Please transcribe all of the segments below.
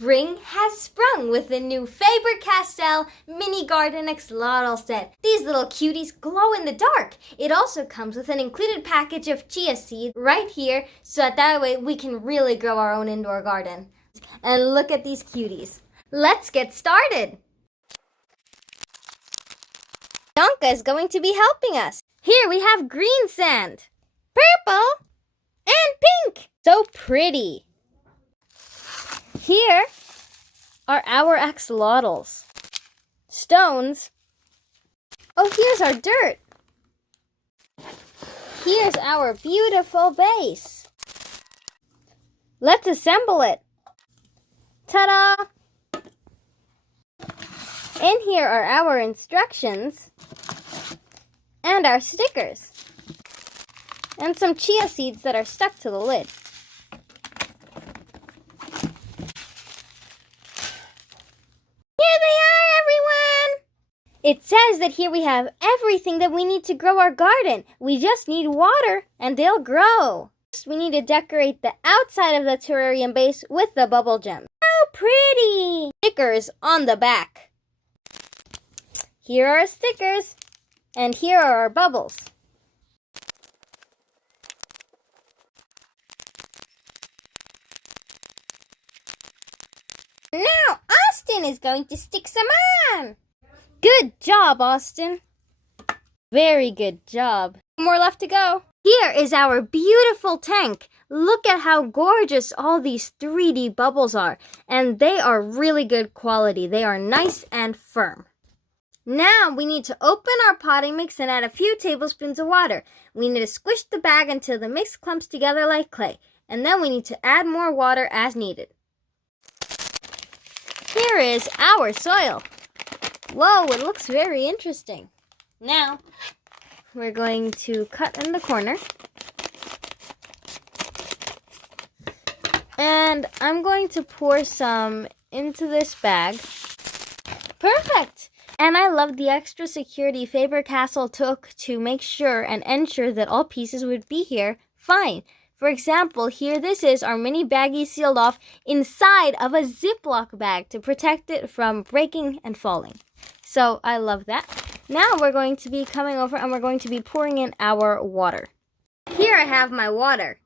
Spring has sprung with the new Faber-Castell mini Garden Axolotl set. These little cuties glow in the dark. It also comes with an included package of chia seeds right here, so that way we can really grow our own indoor garden. And look at these cuties. Let's get started. Donka is going to be helping us. Here we have green sand, purple, and pink. So pretty. Here are our axolotls. Stones. Oh, here's our dirt. Here's our beautiful base. Let's assemble it. Ta-da! In here are our instructions and our stickers and some chia seeds that are stuck to the lid. Here they are, everyone! It says that here we have everything that we need to grow our garden. We just need water and they'll grow. First, we need to decorate the outside of the terrarium base with the bubble gems. How pretty! Stickers on the back. Here are our stickers and here are our bubbles. Now Austin is going to stick some on. Good job, Austin. Very good job. More left to go. Here is our beautiful tank. Look at how gorgeous all these 3D bubbles are. And they are really good quality. They are nice and firm. Now we need to open our potting mix and add a few tablespoons of water. We need to squish the bag until the mix clumps together like clay. And then we need to add more water as needed. Here is our soil. Whoa, it looks very interesting. Now, we're going to cut in the corner. And I'm going to pour some into this bag. Perfect! And I love the extra security Faber-Castell took to make sure and ensure that all pieces would be here fine. For example, here this is our mini baggie sealed off inside of a Ziploc bag to protect it from breaking and falling. So I love that. Now we're going to be coming over and we're going to be pouring in our water. Here I have my water.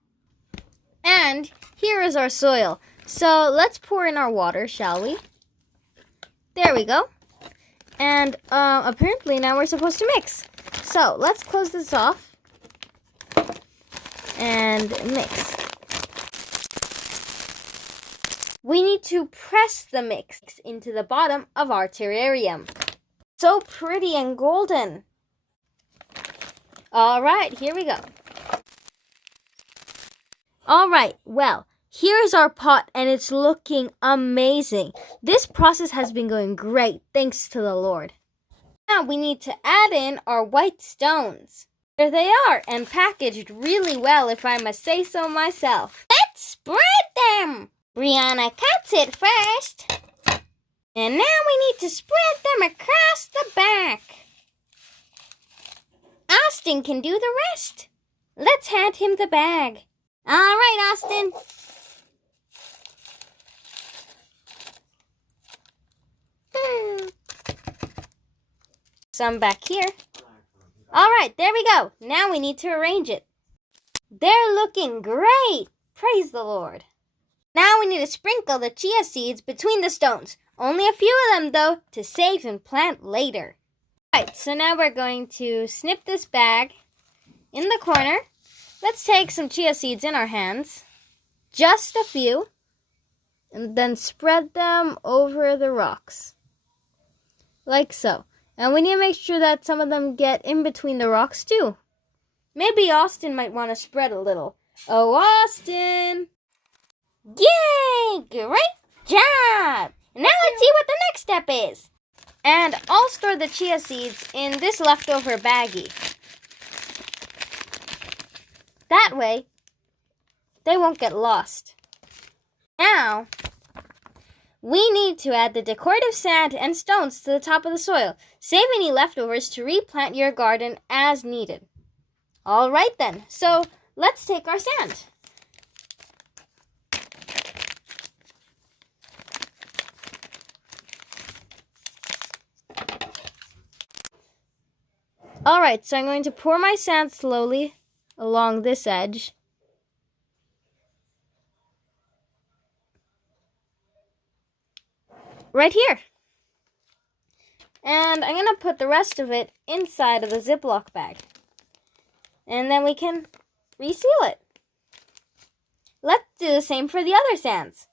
And here is our soil. So let's pour in our water, shall we? There we go. And apparently now we're supposed to mix. So let's close this off. And mix. We need to press the mix into the bottom of our terrarium. So pretty and golden. All right, here we go. All right, well, here's our pot and it's looking amazing. This process has been going great, thanks to the Lord. Now we need to add in our white stones. There they are, and packaged really well, if I must say so myself. Let's spread them! Brianna cuts it first. And now we need to spread them across the back. Austin can do the rest. Let's hand him the bag. All right, Austin. Some back here. All right, there we go. Now we need to arrange it. They're looking great. Praise the Lord. Now we need to sprinkle the chia seeds between the stones. Only a few of them, though, to save and plant later. All right, so now we're going to snip this bag in the corner. Let's take some chia seeds in our hands. Just a few. And then spread them over the rocks. Like so. And we need to make sure that some of them get in between the rocks too. Maybe Austin might want to spread a little. Oh, Austin! Yay! Great job! Now let's see what the next step is. And I'll store the chia seeds in this leftover baggie. That way, they won't get lost. Now, we need to add the decorative sand and stones to the top of the soil. Save any leftovers to replant your garden as needed. All right then, so let's take our sand. Alright, so I'm going to pour my sand slowly along this edge. Right here. And I'm going to put the rest of it inside of the Ziploc bag. And then we can reseal it. Let's do the same for the other sands.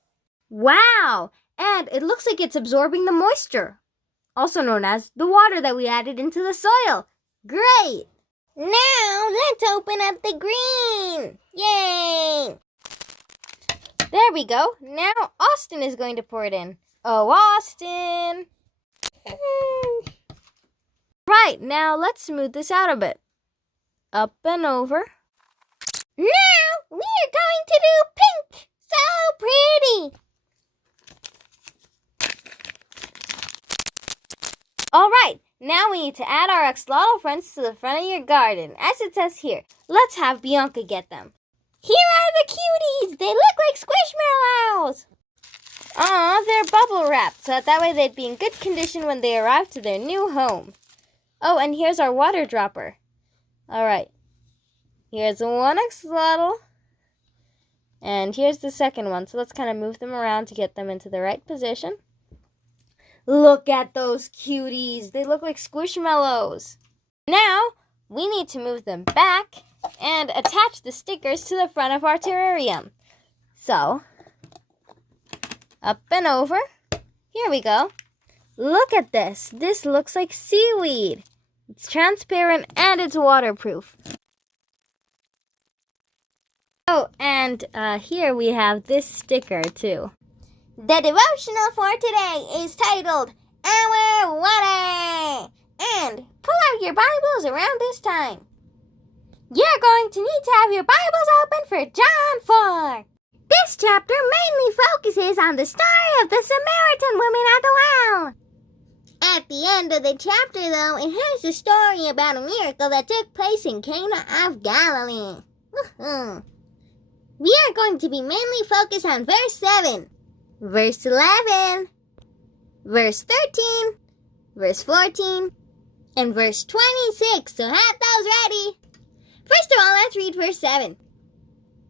Wow! And it looks like it's absorbing the moisture, also known as the water that we added into the soil. Great! Now, let's open up the green. Yay! There we go. Now Austin is going to pour it in. Oh, Austin! Right, now let's smooth this out a bit. Up and over. Now, we are going to do pink. So pretty. Alright, now we need to add our axolotl friends to the front of your garden, as it says here. Let's have Bianca get them. Here are the cuties. They look like squishmallows. Aw, they're bubble wrapped, so that way they'd be in good condition when they arrive to their new home. Oh, and here's our water dropper. Alright, here's one axolotl, and here's the second one. So let's kind of move them around to get them into the right position. Look at those cuties. They look like squishmallows. Now, we need to move them back and attach the stickers to the front of our terrarium. So, up and over. Here we go. Look at this. This looks like seaweed. It's transparent and it's waterproof. Oh, and here we have this sticker too. The devotional for today is titled Our Water. And pull out your Bibles around this time. You're going to need to have your Bibles open for John 4. This chapter mainly focuses on the story of the Samaritan woman at the well. At the end of the chapter, though, it has a story about a miracle that took place in Cana of Galilee. We are going to be mainly focused on verse 7, verse 11, verse 13, verse 14, and verse 26. So have those ready. First of all, let's read verse 7.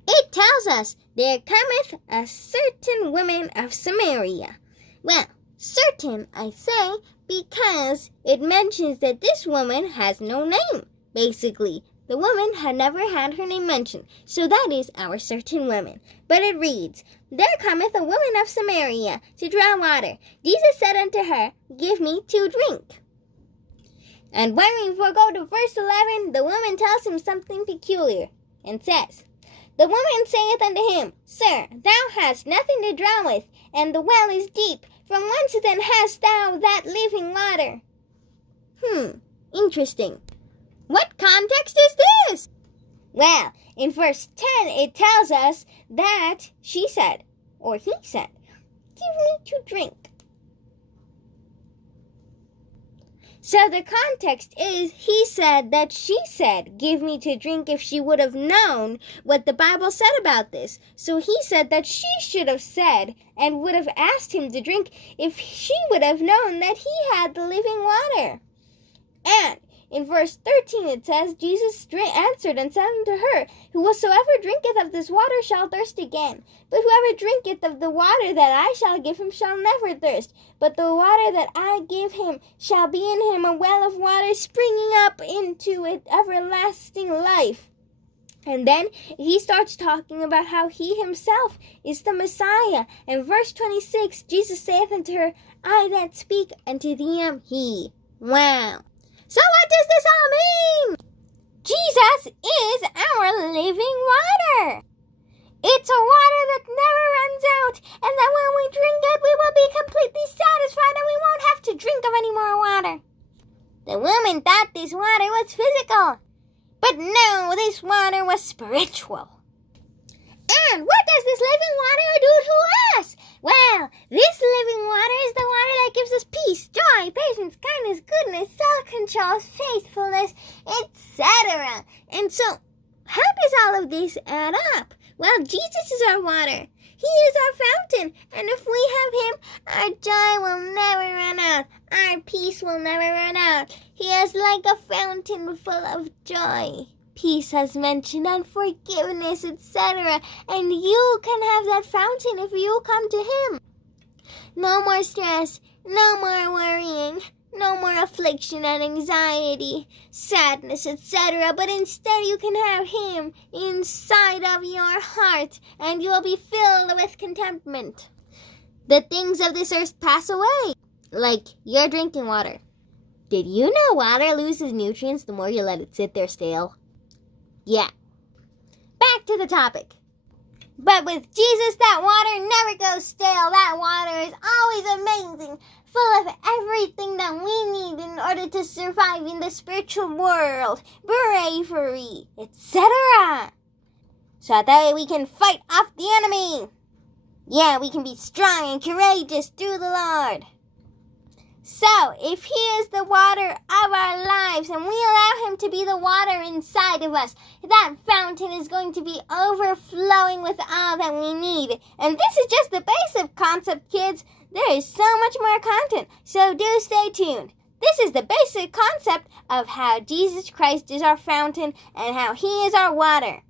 It tells us, there cometh a certain woman of Samaria. Well, certain, I say, because it mentions that this woman has no name. Basically, the woman had never had her name mentioned, so that is our certain woman. But it reads, There cometh a woman of Samaria to draw water. Jesus said unto her, Give me to drink. And when we go to verse 11, the woman tells him something peculiar, and says, The woman saith unto him, Sir, thou hast nothing to draw with, and the well is deep. From whence then hast thou that living water? Interesting. What context is this? Well, in verse 10, it tells us that she said, or he said, Give me to drink. So the context is, he said that she said, Give me to drink, if she would have known what the Bible said about this. So he said that she should have said and would have asked him to drink if she would have known that he had the living water. And in verse 13 it says, Jesus answered and said unto her, Whosoever drinketh of this water shall thirst again. But whoever drinketh of the water that I shall give him shall never thirst. But the water that I give him shall be in him a well of water springing up into it everlasting life. And then he starts talking about how he himself is the Messiah. In verse 26, Jesus saith unto her, I that speak unto thee am he. Wow. So what does this all mean? Jesus is our living water. It's a water that never runs out, and that when we drink it, we will be completely satisfied and we won't have to drink of any more water. The woman thought this water was physical, but no, this water was spiritual. And what does this living water do to us? Well, this living water is the water that gives us peace, joy, patience, kindness, goodness, self-control, faithfulness, etc. And so, how does all of this add up? Well, Jesus is our water. He is our fountain. And if we have him, our joy will never run out. our peace will never run out. He is like a fountain full of joy. Peace has mentioned and forgiveness, etc. And you can have that fountain if you come to him. No more stress, no more worrying, no more affliction and anxiety, sadness, etc. But instead you can have him inside of your heart, and you will be filled with contentment. The things of this earth pass away, like your drinking water. Did you know water loses nutrients the more you let it sit there stale? Yeah. Back to the topic. But with Jesus, that water never goes stale. That water is always amazing, full of everything that we need in order to survive in the spiritual world, bravery, etc. So that way we can fight off the enemy. Yeah, we can be strong and courageous through the Lord. So, if he is the water of our lives and we allow him to be the water inside of us, that fountain is going to be overflowing with all that we need. And this is just the basic concept, kids. There is so much more content, so do stay tuned. This is the basic concept of how Jesus Christ is our fountain and how he is our water.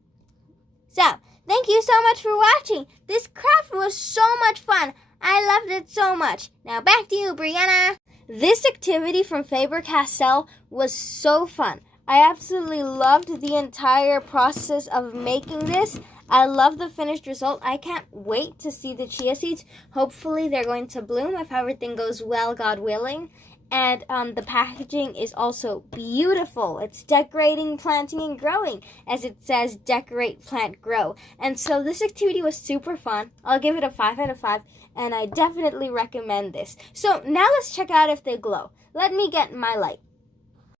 So, thank you so much for watching. This craft was so much fun. I loved it so much. Now back to you, Brianna. This activity from Faber-Castell was so fun. I absolutely loved the entire process of making this. I love the finished result. I can't wait to see the chia seeds. Hopefully they're going to bloom if everything goes well, God willing. And the packaging is also beautiful. It's decorating, planting, and growing. As it says, decorate, plant, grow. And so this activity was super fun. I'll give it a 5 out of 5. And I definitely recommend this. So now let's check out if they glow. Let me get my light.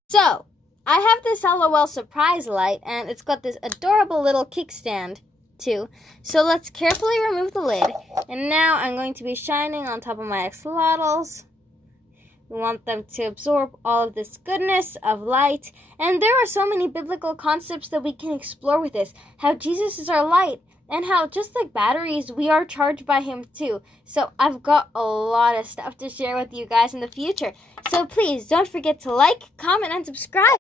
So, I have this LOL surprise light. And it's got this adorable little kickstand too. So let's carefully remove the lid. And now I'm going to be shining on top of my axolotls. We want them to absorb all of this goodness of light. And there are so many biblical concepts that we can explore with this. How Jesus is our light. And how, just like batteries, we are charged by him too. So I've got a lot of stuff to share with you guys in the future. So please, don't forget to like, comment, and subscribe.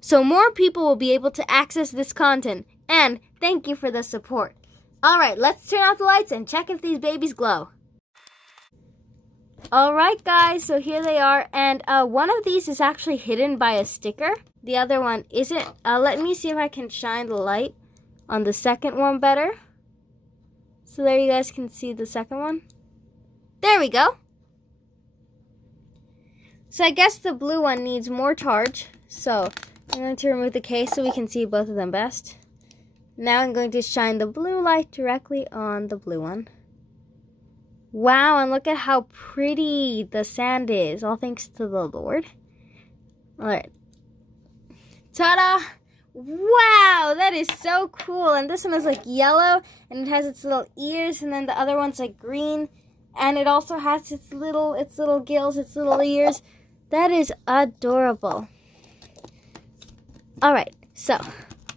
So more people will be able to access this content. And thank you for the support. Alright, let's turn off the lights and check if these babies glow. Alright guys, so here they are, and one of these is actually hidden by a sticker. The other one isn't. Let me see if I can shine the light on the second one better. So there you guys can see the second one. There we go. So I guess the blue one needs more charge. So I'm going to remove the case so we can see both of them best. Now I'm going to shine the blue light directly on the blue one. Wow, and look at how pretty the sand is, all thanks to the Lord. Alright. Ta-da! Wow, that is so cool. And this one is like yellow, and it has its little ears, and then the other one's like green. And it also has its little gills, its little ears. That is adorable. Alright, so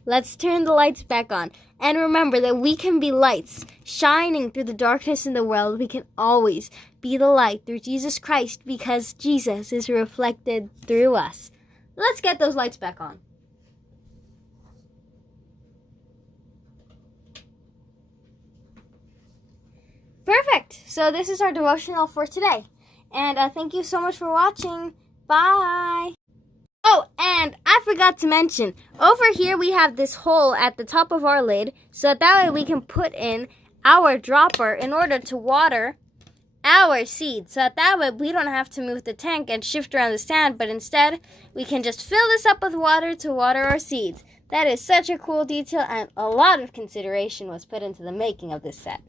let's turn the lights back on. And remember that we can be lights, shining through the darkness in the world. We can always be the light through Jesus Christ because Jesus is reflected through us. Let's get those lights back on. Perfect. So this is our devotional for today. And thank you so much for watching. Bye. Oh, and I forgot to mention, over here we have this hole at the top of our lid, so that way we can put in our dropper in order to water our seeds. So that way we don't have to move the tank and shift around the sand, but instead we can just fill this up with water to water our seeds. That is such a cool detail, and a lot of consideration was put into the making of this set.